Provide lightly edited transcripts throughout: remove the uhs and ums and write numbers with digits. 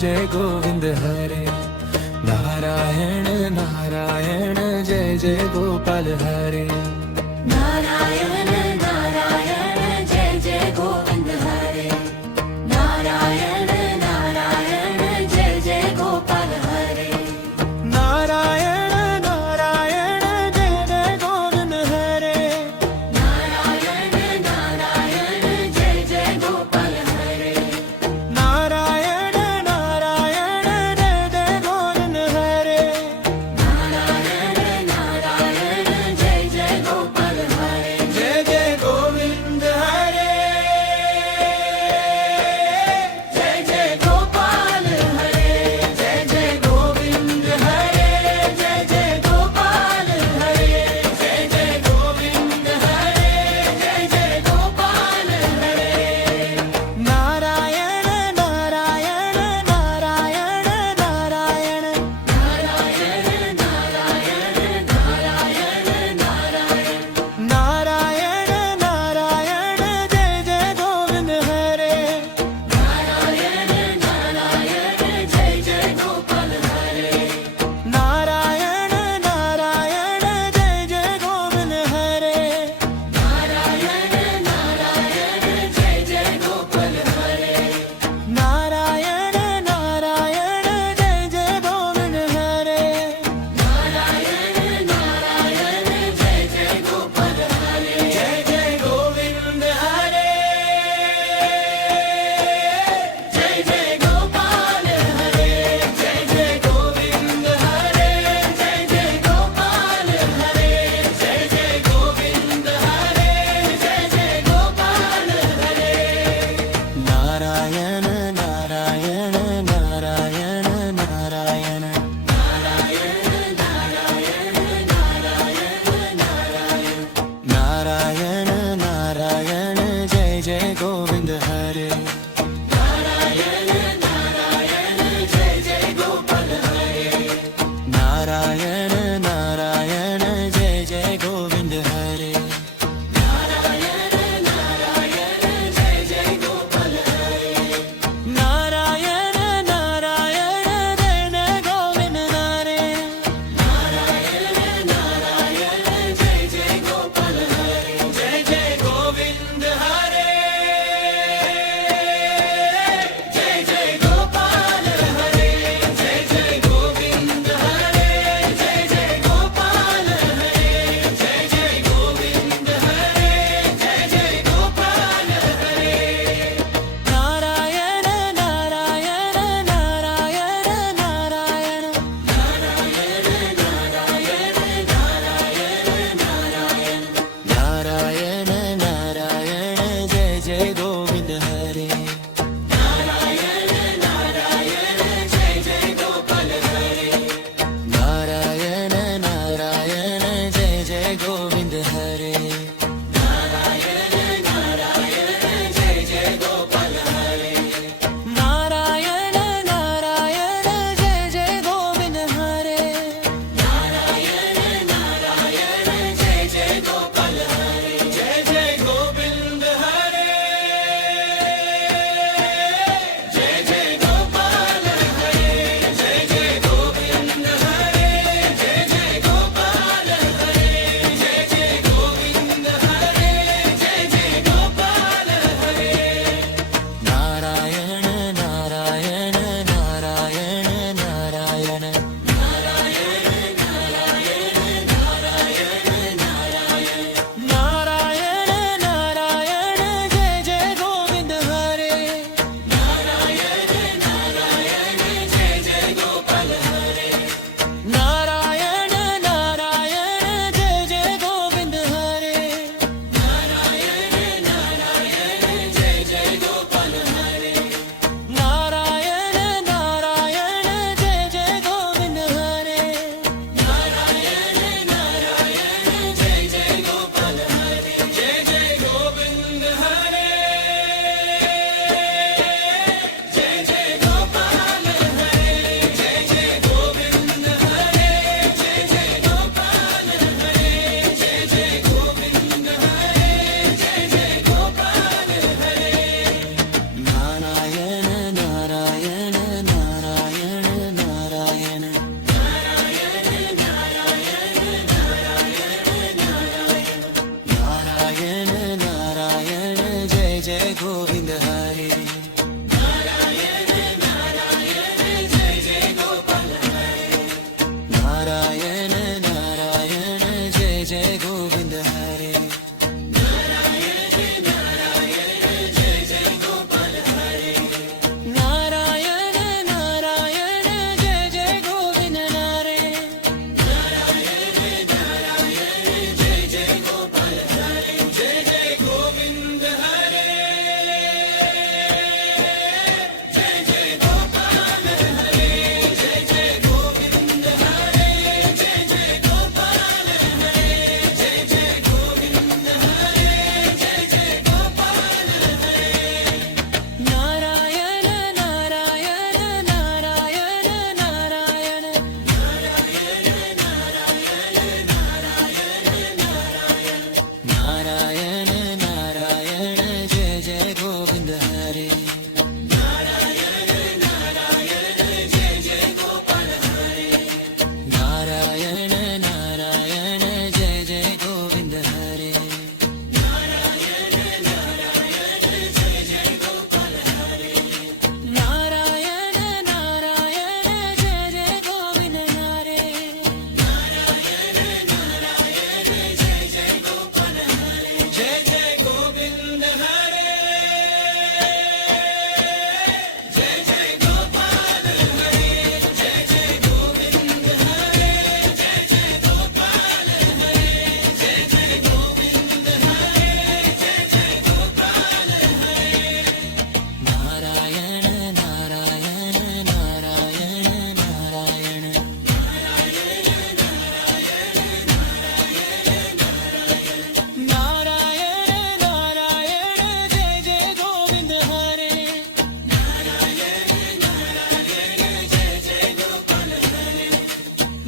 जय गोविंद हरे। नारायण नारायण जय जय गोपाल हरे। नारायण नारायण जय जय गोविंद हरे। नारायण नारायण जय जय गोपाल हरे। नारायण नारायण जय जय गोविंद हरे। नारायण नारायण जय जय गोपाल हरे। नारायण नारायण जय जय गोविंद हरे। नारायण नारायण जय जय जय गोविंद हरे नारायण नारायण जय जय गोविंद हरे जय जय गोविंद हरे जय जय गोपाल हरे जय जय गोविंद हरे जय जय गोपाल हरे जय जय गोविंद हरे जय जय गोपाल हरे नारायण नारायण नारायण नारायण नारायण नारायण जय जय गोविंद हरे नारायण नारायण जय जय गोविंद हरे नारायण नारायण जय जय गोविंद हरे जय जय गोविंद हरे जय जय गोपाल हरे जय जय गोविंद हरे जय जय गोपाल हरे जय जय गोविंद हरे जय जय गोपाल हरे नारायण नारायण नारायण नारायण नारायण नारायण जय जय गोविंद हरे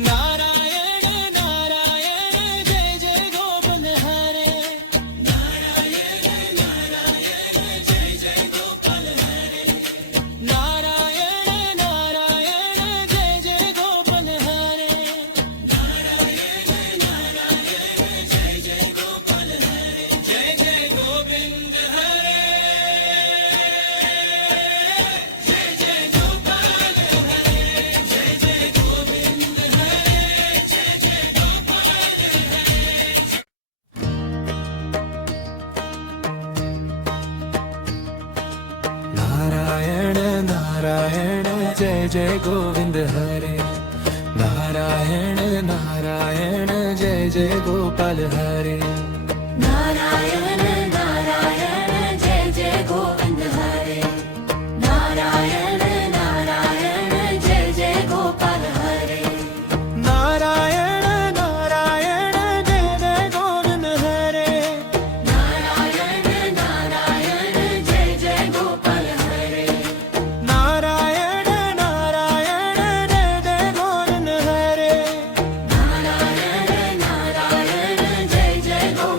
नारायण नारायण जय जय गोविंद हरे नारायण नारायण जय जय गोविंद हरे जय जय गोविंद हरे जय जय गोपाल हरे जय जय गोविंद हरे जय जय गोपाल नारायण नारायण जय जय गोविंद हरे नारायण नारायण जय जय गोपाल हरे नारायण नारायण जय जय गोविंद हरे नारायण नारायण जय जय गोपाल हरे नारायण नारायण जय जय गोविंद हरे नारायण नारायण जय जय गोपाल हरे नारायण नारायण जय जय गोविंद हरे नारायण नारायण जय जय गोपाल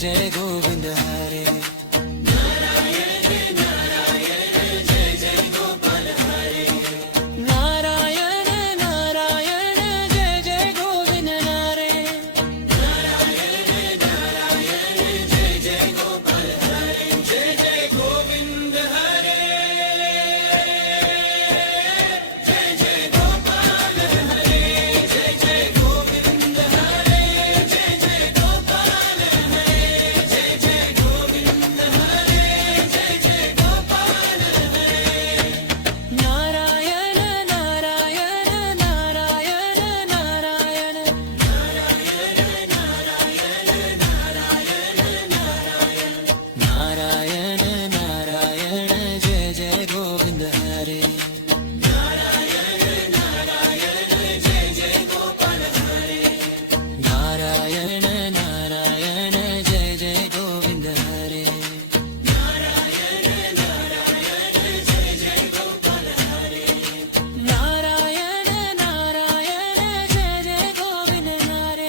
जय गोविंद हरे नारायण नारायण जय जय गोविंद हरे जय जय गोविंद हरे जय जय गोपाल हरे जय जय गोविंद हरे जय जय गोपाल हरे जय जय गोविंद हरे जय जय गोपाल हरे नारायण नारायण नारायण नारायण नारायण नारायण जय जय गोविंद हरे नारायण नारायण जय जय गोविंद हरे नारायण नारायण जय जय गोविंद हरे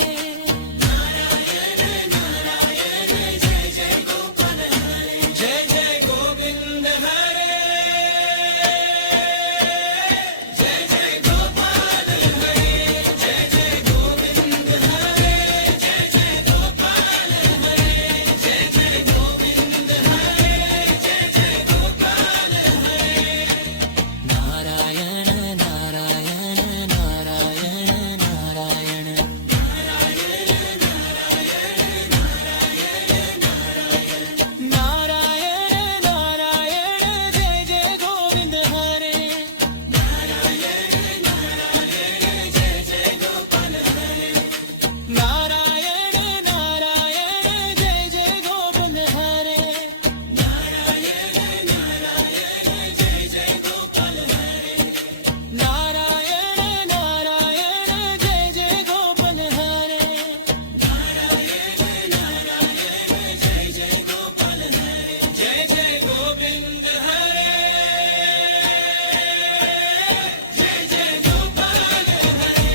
जय जय गोविंद हरे जय जय गोपाल हरे जय जय गोविंद हरे जय जय गोपाल हरे जय जय गोविंद हरे जय जय गोपाल हरे नारायण नारायण नारायण नारायण नारायण नारायण जय जय गोविंद हरे नारायण नारायण जय जय गोविंद हरे नारायण नारायण जय जय गोपाल हरे जय जय गोविंद हरे जय जय गोपाल हरे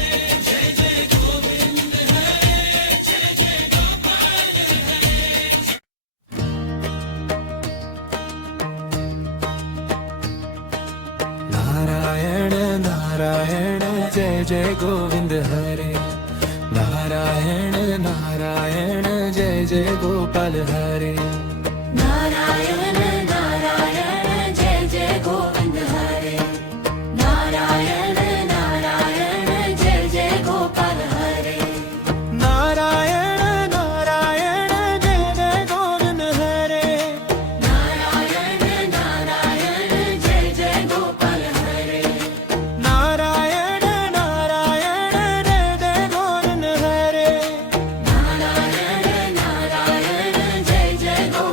जय जय गोविंद हरे जय जय गोपाल नारायण नारायण जय जय गोविंद हरे नारायण नारायण जय जय गोपाल हरे नारायण नारायण जय जय गोविंद हरे नारायण नारायण जय जय गोपाल हरे नारायण नारायण जय जय गोविंद हरे नारायण नारायण जय जय गोपाल हरे नारायण नारायण जय जय गोविंद हरे नारायण नारायण जय जय गोपाल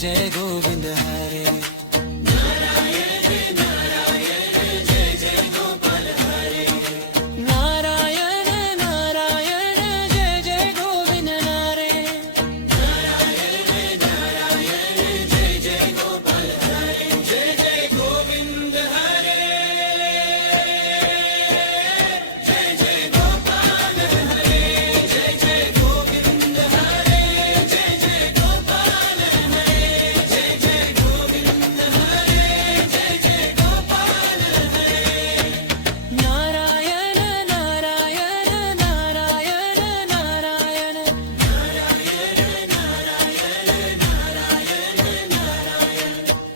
जय गोविंद हरे नारायण नारायण जय जय गोविंद हरे जय जय गोविंद हरे जय जय गोपाल हरे जय जय गोविंद हरे जय जय गोपाल हरे जय जय गोविंद हरे जय जय गोपाल हरे नारायण नारायण नारायण नारायण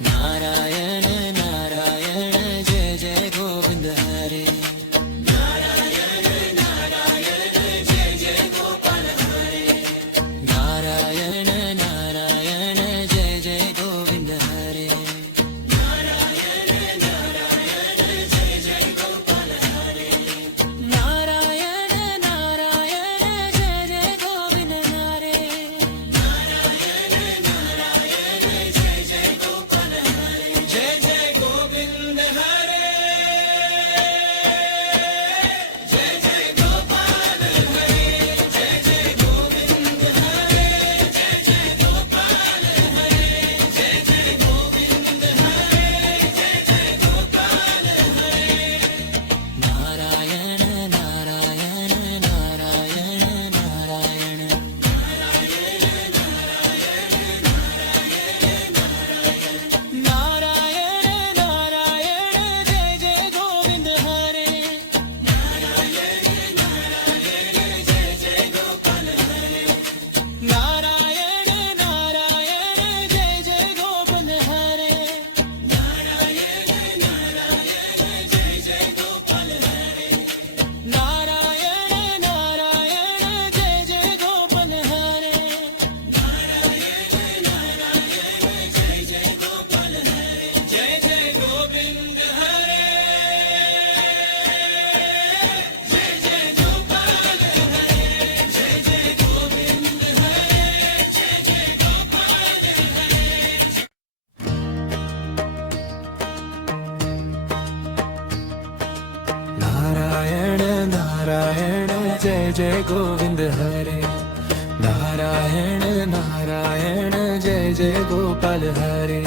नारायण नारायण जय जय गोविंद हरे नारायण नारायण जय जय गोविंद हरे नारायण नारायण जय जय गोविंद हरे जय जय गोविंद हरे जय जय गोपाल हरे जय जय गोविंद हरे जय जय गोपाल हरे जय जय गोविंद हरे जय जय गोपाल हरे नारायण नारायण नारायण नारायण नारायण नारायण जय जय गोविंद हरे नारायण नारायण जय जय गोविंद हरे नारायण नारायण जय जय गोविंद हरे जय जय गोविंद हरे जय जय गोपाल हरे जय जय गोविंद हरे जय जय गोपाल नारायण नारायण जय जय गोविंद हरे नारायण नारायण जय जय गोपाल हरे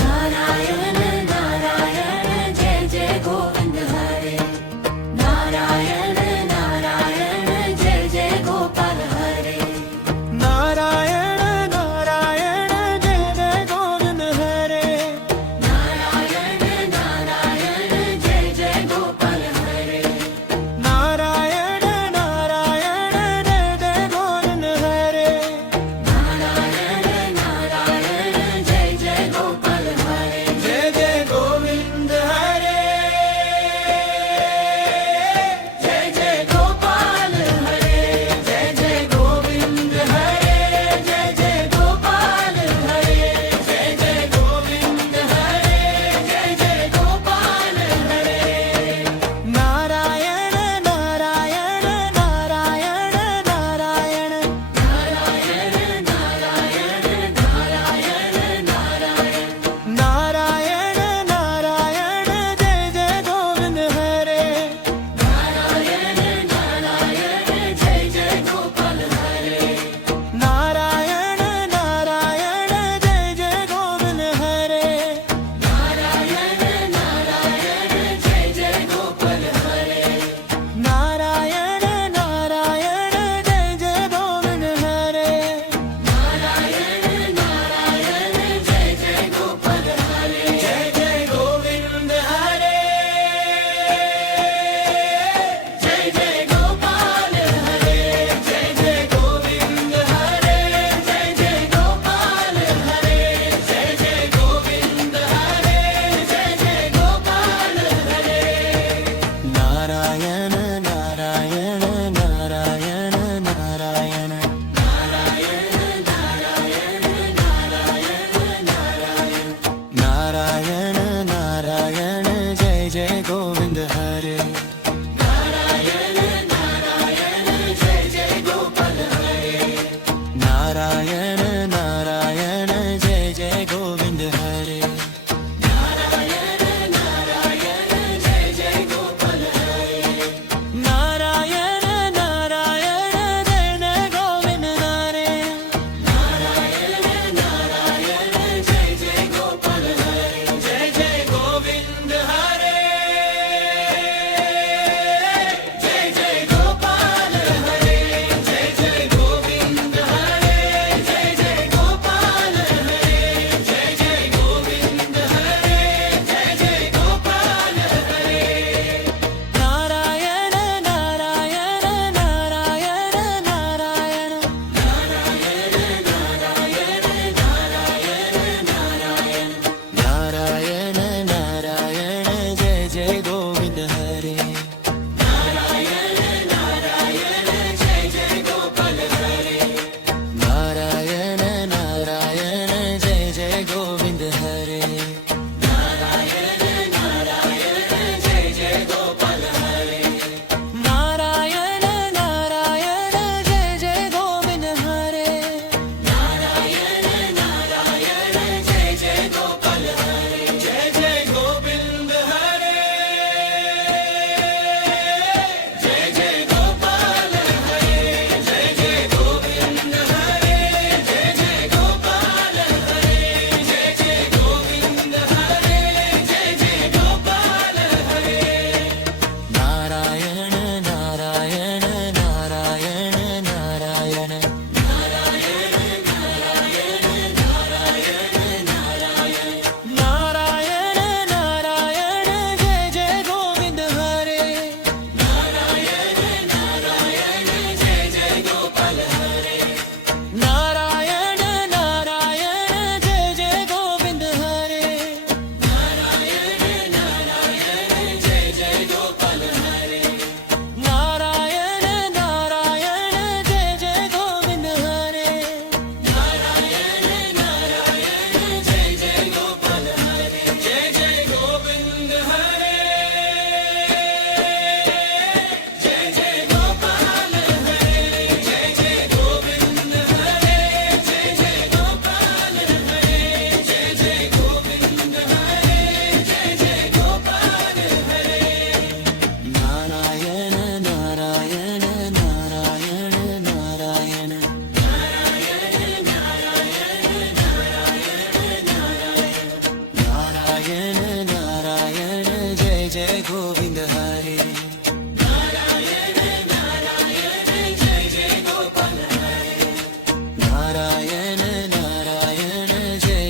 नारायण नारायण जय जय गोविंद हरे नारायण नारायण जय जय गोपाल हरे नारायण नारायण जय जय गोविंद हरे नारायण नारायण जय जय गोपाल हरे नारायण नारायण जय जय गोविंद हरे नारायण नारायण जय जय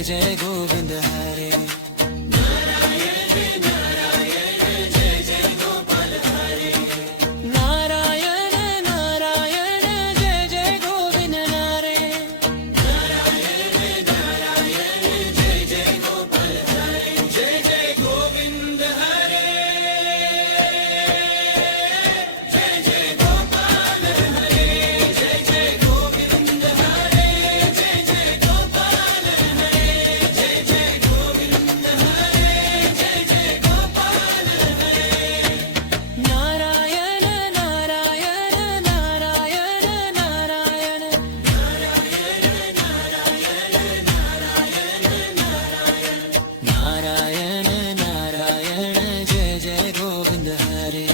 जय गोविंद हरे नारायण नारायण जय जय गोविंद हरे जय जय गोविंद हरे जय जय गोपाल हरे जय जय गोविंद हरे जय जय गोपाल हरे जय जय गोविंद हरे जय जय गोपाल हरे नारायण नारायण नारायण नारायण नारायण नारायण जय जय गोविंद हरे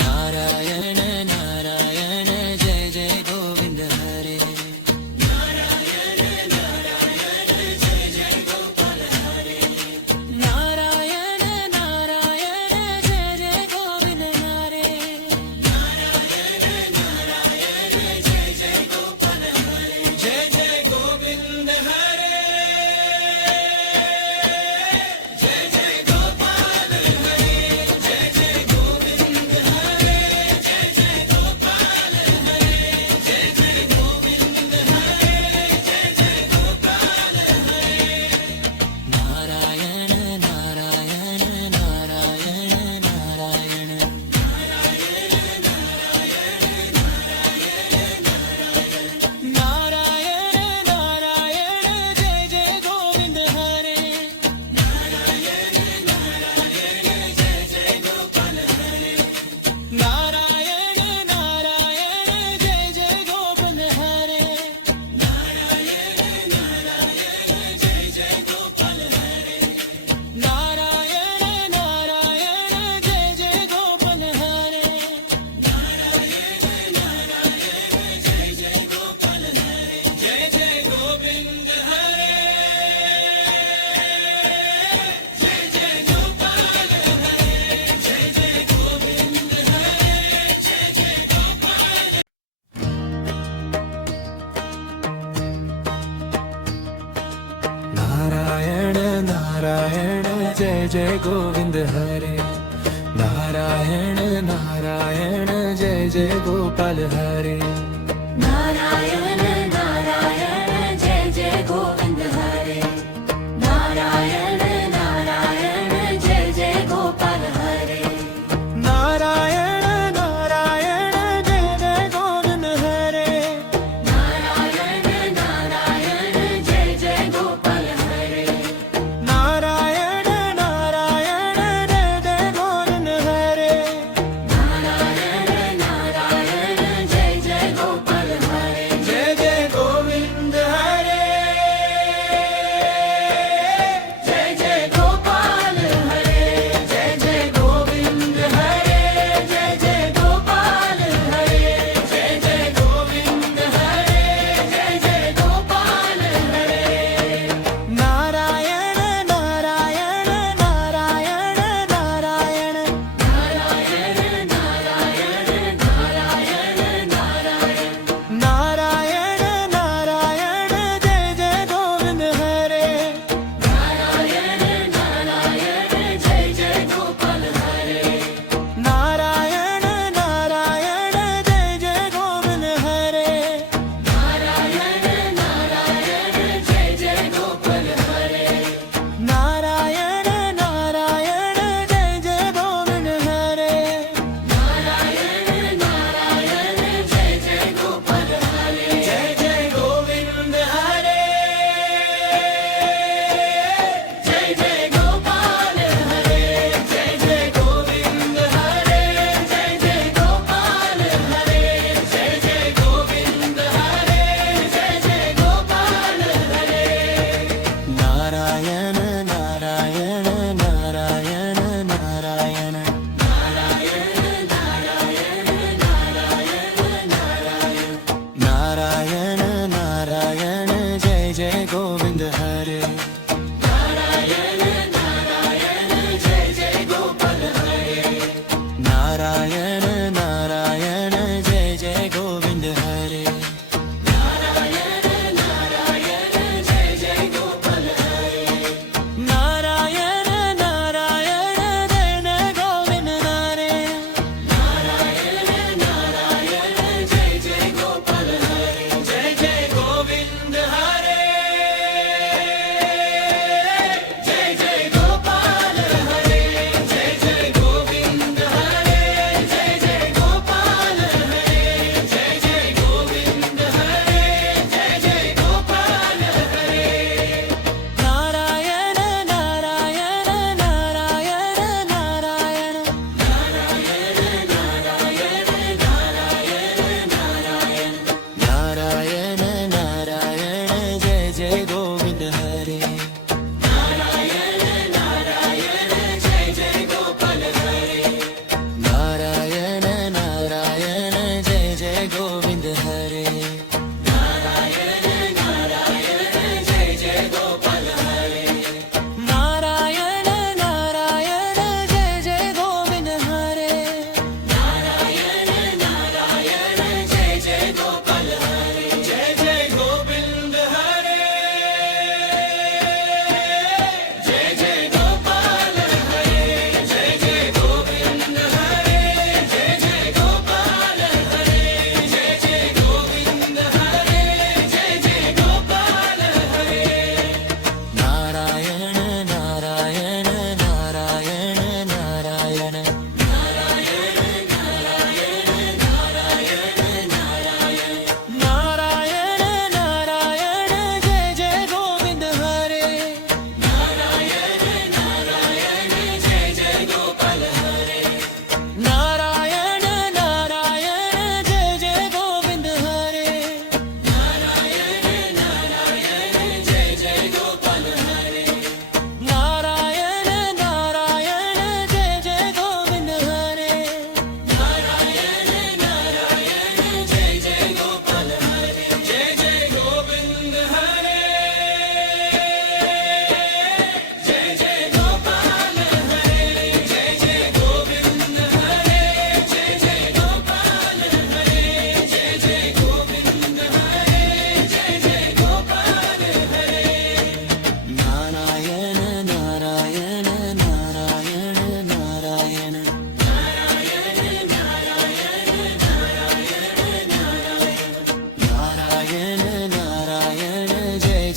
नारायण नारायण जय जय गोविंद हरे नारायण नारायण जय जय गोविंद हरे जय जय गोविंद हरे जय जय गोपाल हरे जय जय गोविंद हरे जय जय गोपाल हरे जय जय गोविंद हरे जय जय गोपाल हरे नारायण नारायण नारायण नारायण नारायण नारायण जय जय गोविंद हरे नारायण नारायण जय जय गोविंद हरे नारायण नारायण जय जय गोविंद हरे जय जय गोविंद हरे जय जय गोपाल हरे जय जय गोविंद हरे जय जय गोपाल नारायण नारायण जय जय गोविंद हरे नारायण नारायण जय जय गोपाल हरे नारायण नारायण जय जय गोविंद हरे नारायण नारायण जय जय गोपाल हरे नारायण नारायण जय जय गोविंद हरे नारायण नारायण जय जय गोपाल हरे नारायण नारायण जय जय गोविंद हरे नारायण नारायण जय जय गोपाल हरे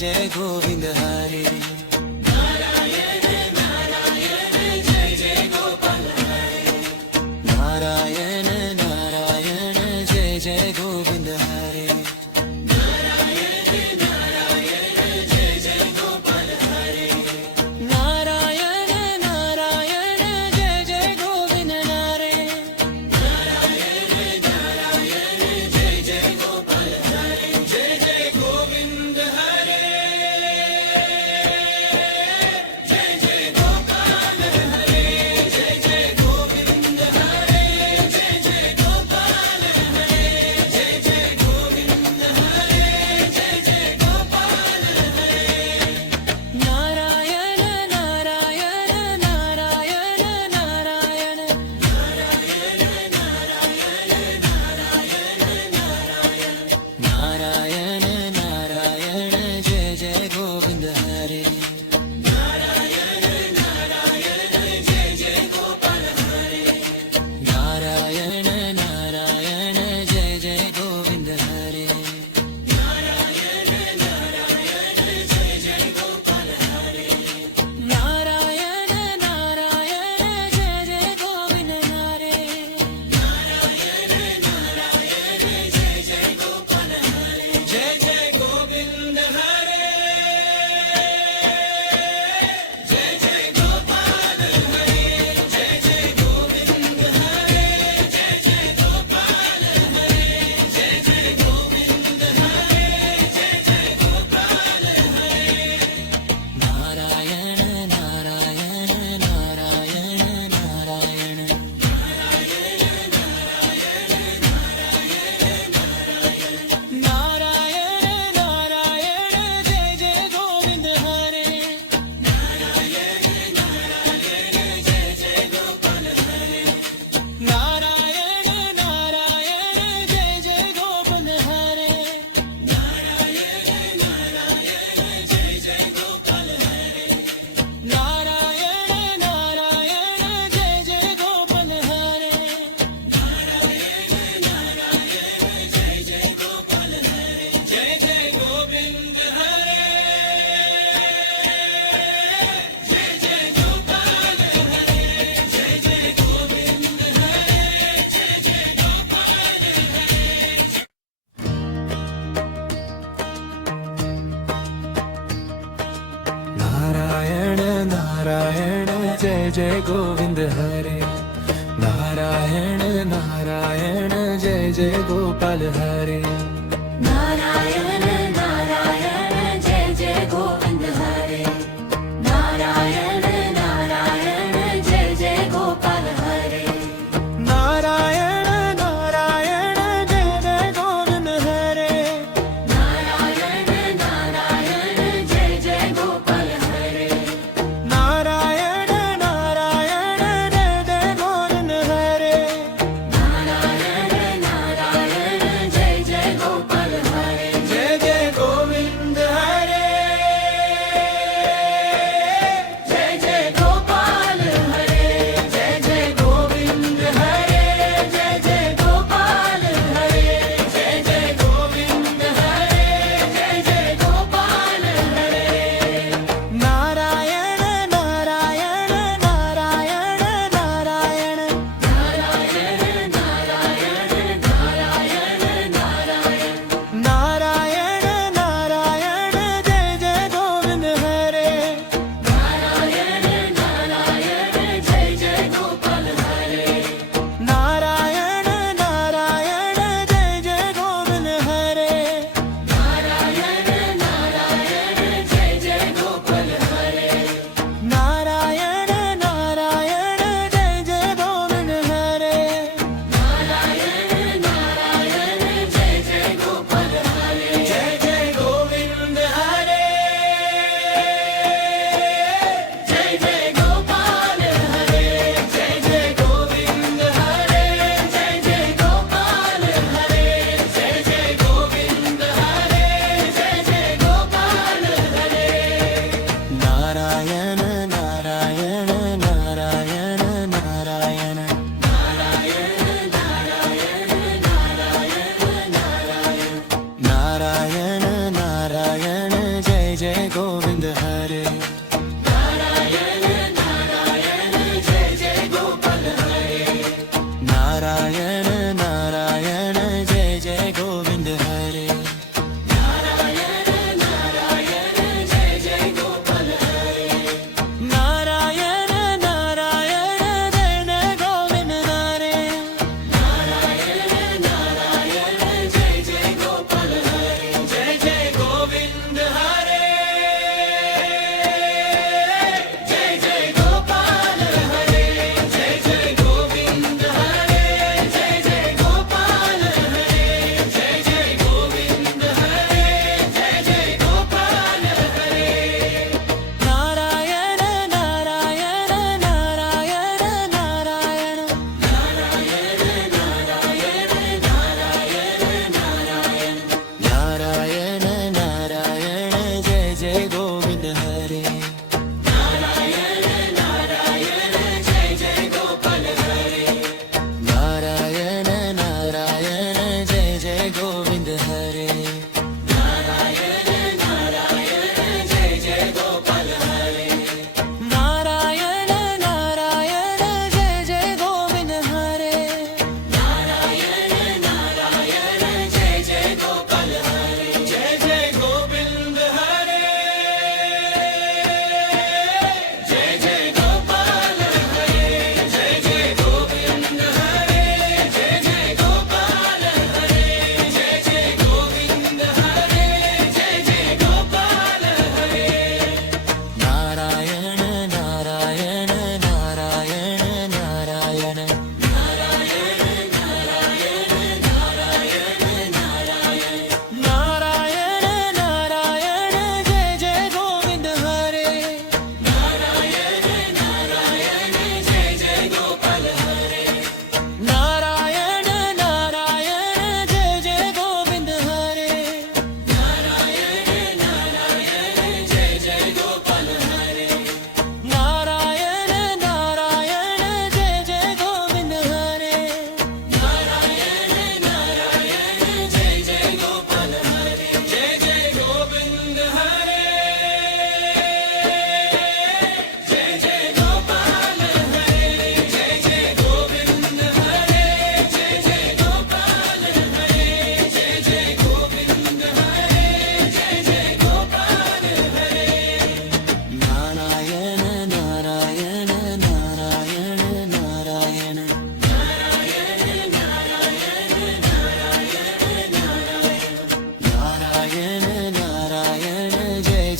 जय गोविंद हरे नारायण नारायण जय जय गोविंद हरे नारायण नारायण जय जय गोविंद हरे जय जय गोविंद हरे जय जय गोपाल हरे जय जय गोविंद हरे जय जय गोपाल हरे जय जय गोविंद हरे जय जय गोपाल हरे नारायण नारायण नारायण नारायण नारायण नारायण जय जय गोविंद हरे नारायण नारायण जय जय गोविंद हरे नारायण नारायण जय जय गोविंद हरे जय जय गोविंद हरे जय जय गोपाल हरे जय जय गोविंद हरे जय जय गोपाल हरे जय जय गोविंद हरे जय जय गोपाल हरे नारायण नारायण नारायण नारायण नारायण नारायण जय जय गोविंद हरे नारायण नारायण जय जय गोविंद हरे नारायण नारायण जय जय गोपाल हरे जय जय गोविंद हरे जय जय गोपाल हरे जय जय गोविंद हरे जय जय गोपाल नारायण नारायण जय जय गोविंद हरे नारायण नारायण जय जय गोपाल हरे नारायण नारायण जय जय गोविंद हरे नारायण नारायण जय जय गोपाल हरे नारायण नारायण जय जय गोविंद हरे नारायण नारायण जय जय गोपाल हरे नारायण नारायण जय जय गोविंद हरे नारायण नारायण जय जय गोपाल हरे जय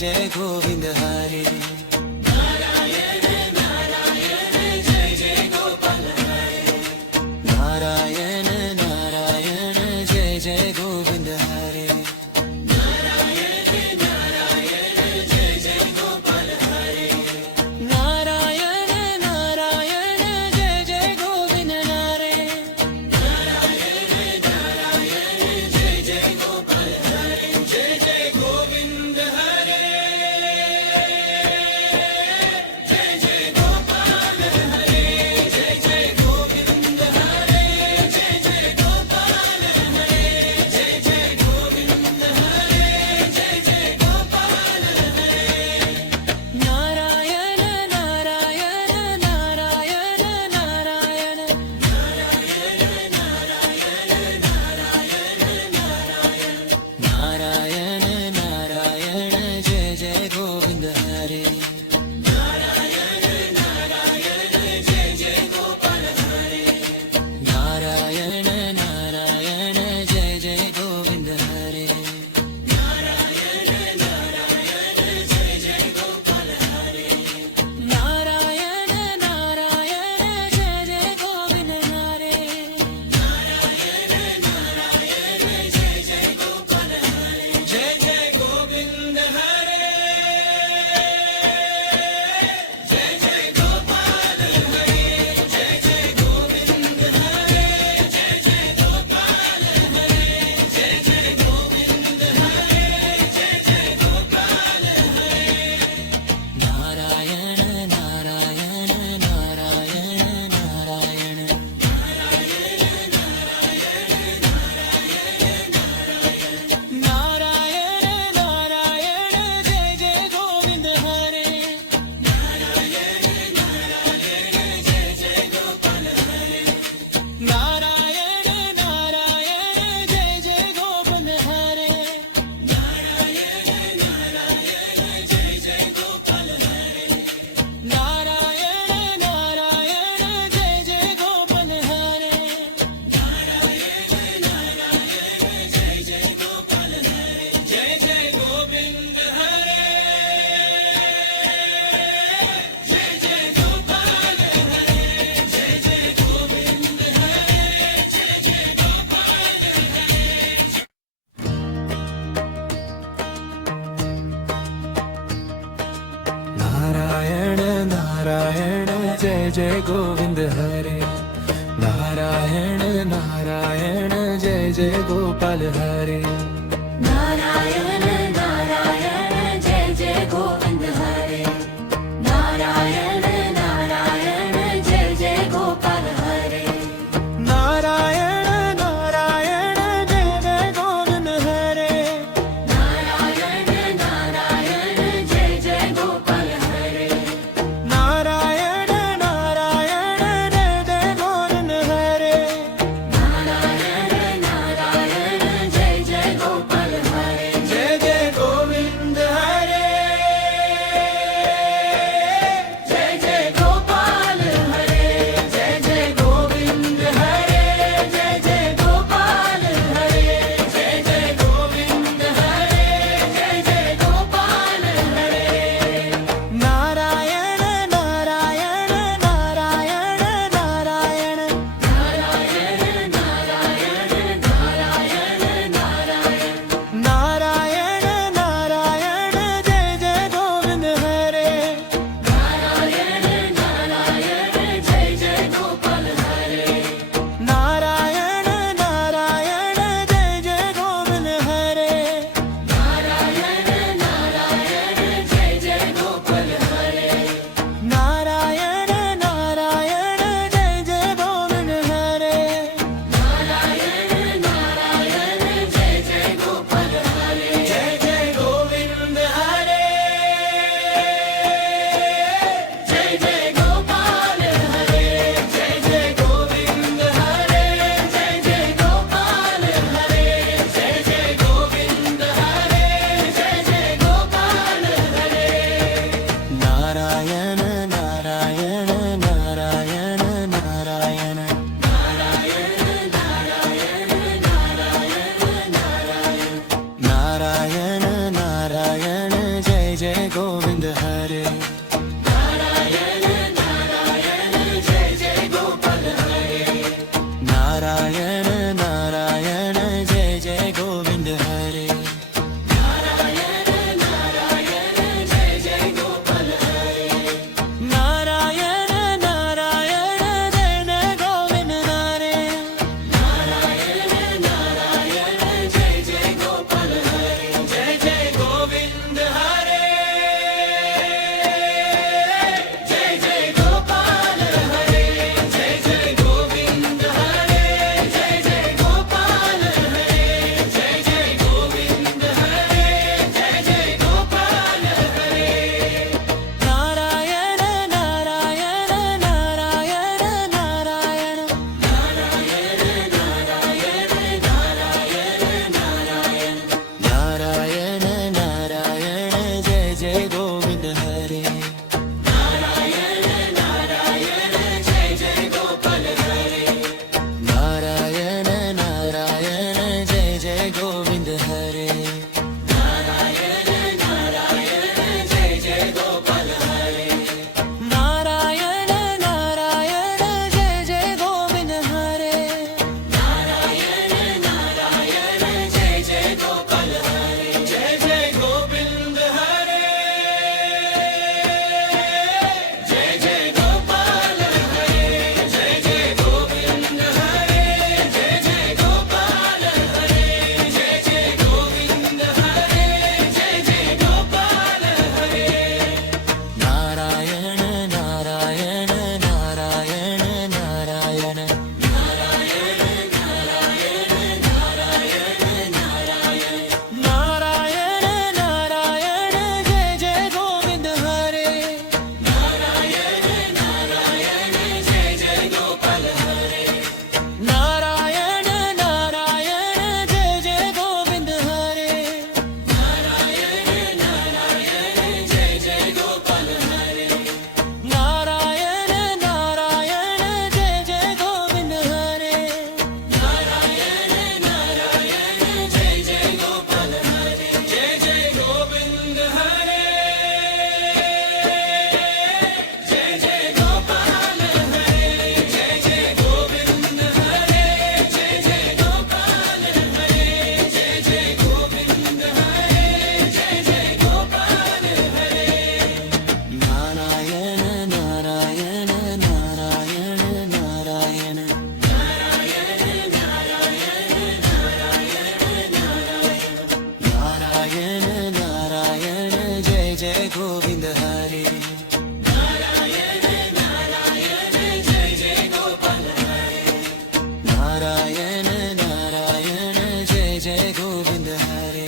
जय गोविंद हरे नारायण नारायण जय जय गोविंद हरे नारायण नारायण जय जय गोविंद हरे जय जय गोविंद हरे जय जय गोपाल हरे जय जय गोविंद हरे जय जय गोपाल हरे जय जय गोविंद हरे जय जय गोपाल हरे नारायण नारायण नारायण नारायण नारायण नारायण जय जय गोविंद हरे नारायण नारायण जय जय गोविंद हरे नारायण नारायण जय जय गोविंद हरे जय जय गोविंद हरे जय जय गोपाल हरे जय जय गोविंद हरे जय जय गोपाल हरे जय जय गोविंद हरे जय जय गोपाल हरे नारायण नारायण नारायण नारायण नारायण नारायण जय जय गोविंद हरे नारायण नारायण जय जय गोविंद हरे नारायण नारायण जय जय गोविंद हरे जय जय गोविंद हरे जय जय गोपाल हरे जय जय गोविंद हरे जय जय गोपाल नारायण नारायण जय जय गोविंद हरे नारायण नारायण जय जय गोपाल हरे नारायण नारायण जय जय गोविंद हरे नारायण नारायण जय जय गोपाल हरे नारायण नारायण जय जय गोविंद हरे नारायण नारायण जय जय गोपाल हरे नारायण नारायण जय जय गोविंद हरे नारायण नारायण जय जय गोपाल हरे जय जय गोविंद हरे जय जय गोपाल हरे जय जय गोविंद हरे जय जय गोपाल हरे जय जय गोविंद हरे जय जय गोपाल हरे नारायण नारायण नारायण नारायण नारायण नारायण नारायण नारायण नारायण नारायण जय जय गोविंद हरे नारायण नारायण जय जय गोपाल हरे नारायण नारायण जय जय गोविंद हरे नारायण नारायण जय जय गोपाल हरे नारायण नारायण जय जय गोविंद हरे नारायण नारायण जय जय गोपाल हरे जय जय गोविंद हरे जय जय गोपाल हरे जय जय गोविंद हरे जय जय गोपाल हरे जय जय गोविंद हरे जय जय गोपाल हरे नारायण नारायण नारायण नारायण नारायण नारायण जय गोविंद हरे नारायण नारायण जय जय गोविंद हरे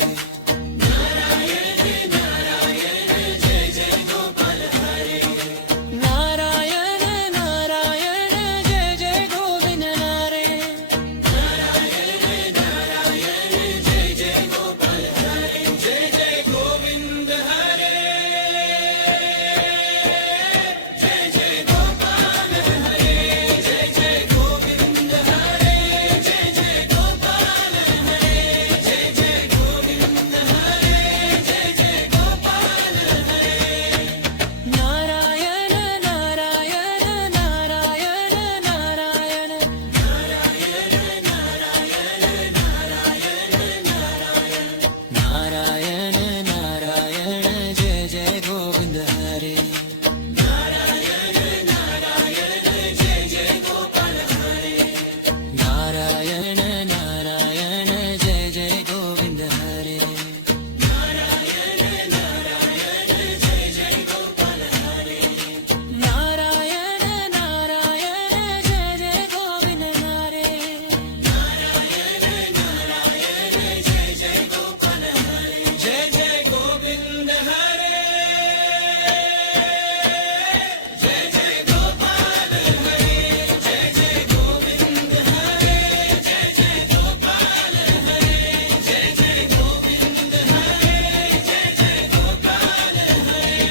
नारायण नारायण जय जय गोविंद हरे जय जय गोविंद हरे जय जय गोपाल हरे जय जय गोविंद हरे जय जय गोपाल हरे जय जय गोविंद हरे जय जय गोपाल हरे नारायण नारायण नारायण नारायण नारायण नारायण जय जय गोविंद हरे नारायण नारायण जय जय गोविंद हरे नारायण नारायण जय जय गोविंद हरे जय जय गोविंद हरे जय जय गोपाल हरे जय जय गोविंद हरे जय जय गोपाल हरे जय जय गोविंद हरे जय जय गोपाल हरे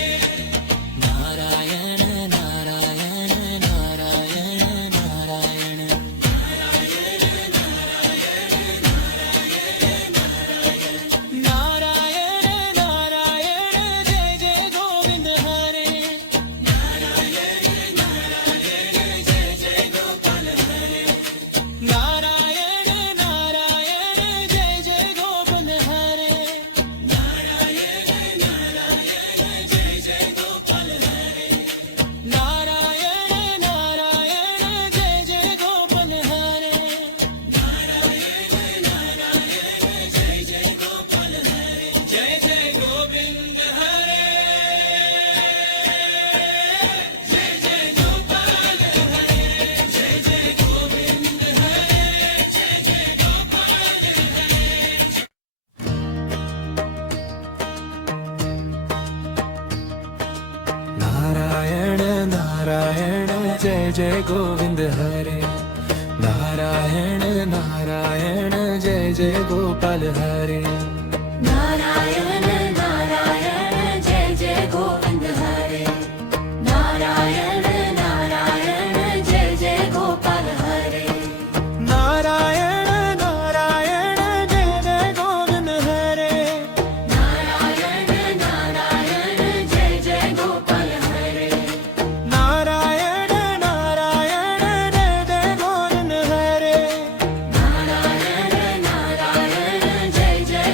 नारायण नारायण नारायण नारायण नारायण नारायण जय जय गोविंद हरे नारायण नारायण जय जय गोविंद हरे नारायण नारायण जय जय गोपाल हरे जय जय गोविंद हरे जय जय गोपाल हरे जय जय गोविंद हरे जय जय गोपाल नारायण नारायण जय जय गोविंद हरे नारायण नारायण जय जय गोपाल हरे नारायण नारायण जय जय गोविंद हरे नारायण नारायण जय जय गोपाल हरे नारायण नारायण जय जय गोविंद हरे नारायण नारायण जय जय गोपाल हरे नारायण नारायण जय जय गोविंद हरे नारायण नारायण जय जय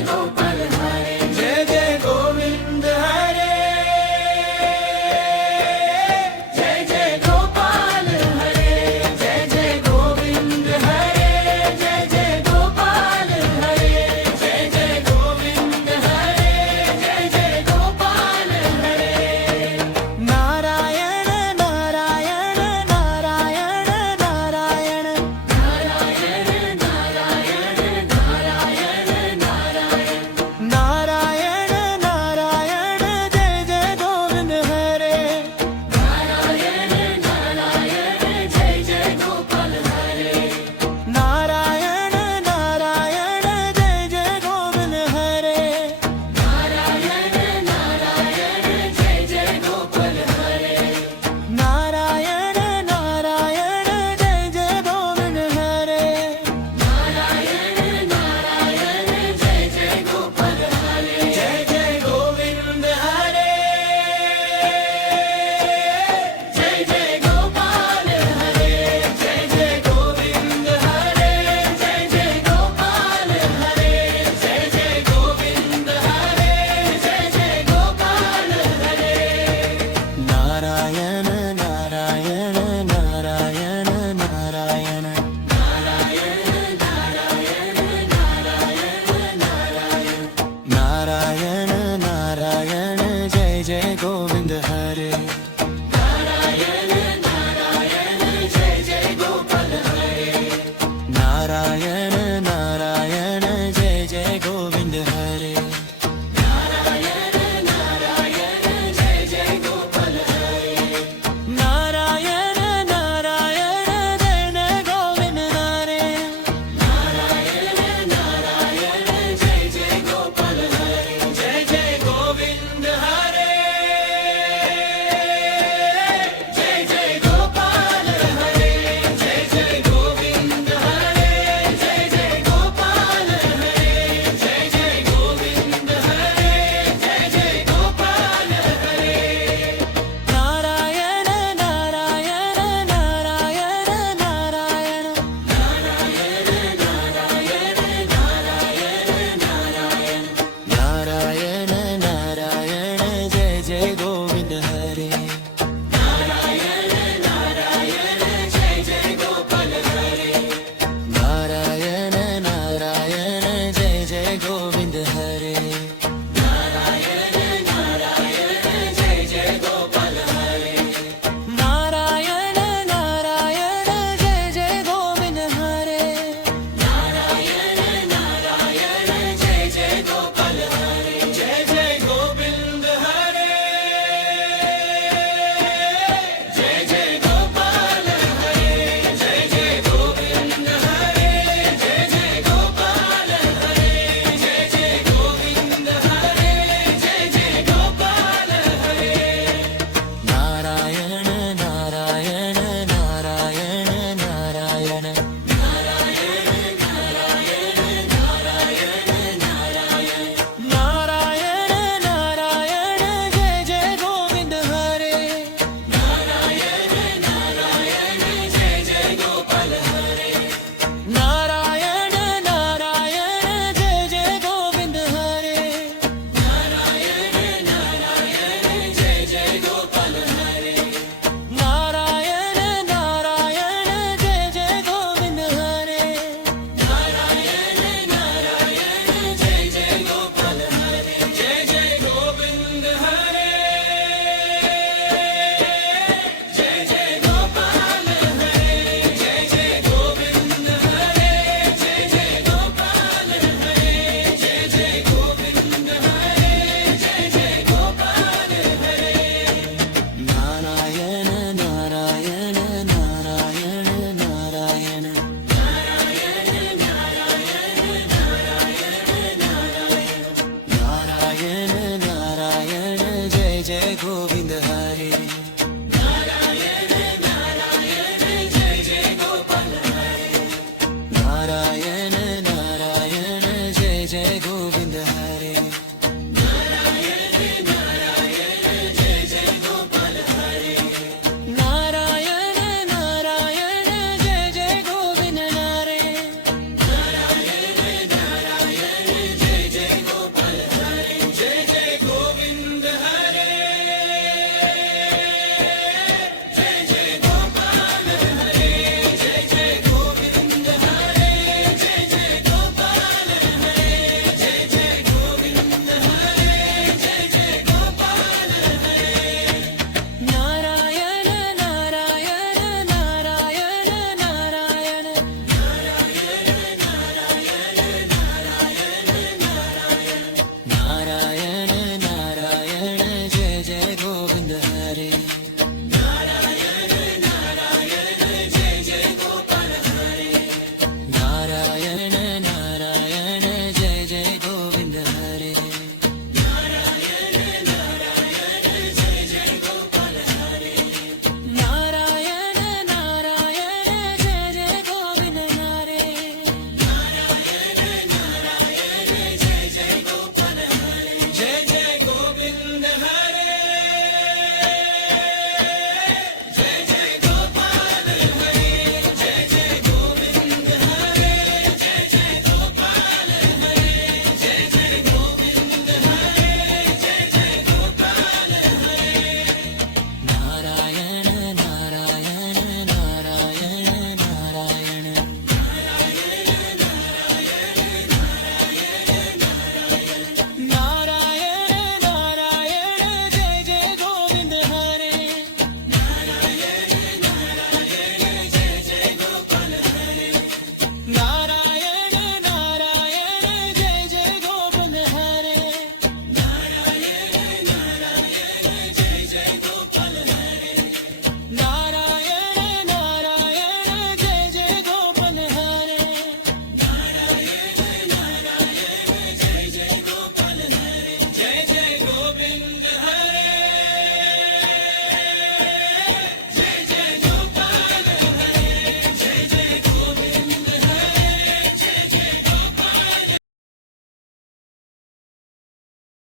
जय गोविंद हरे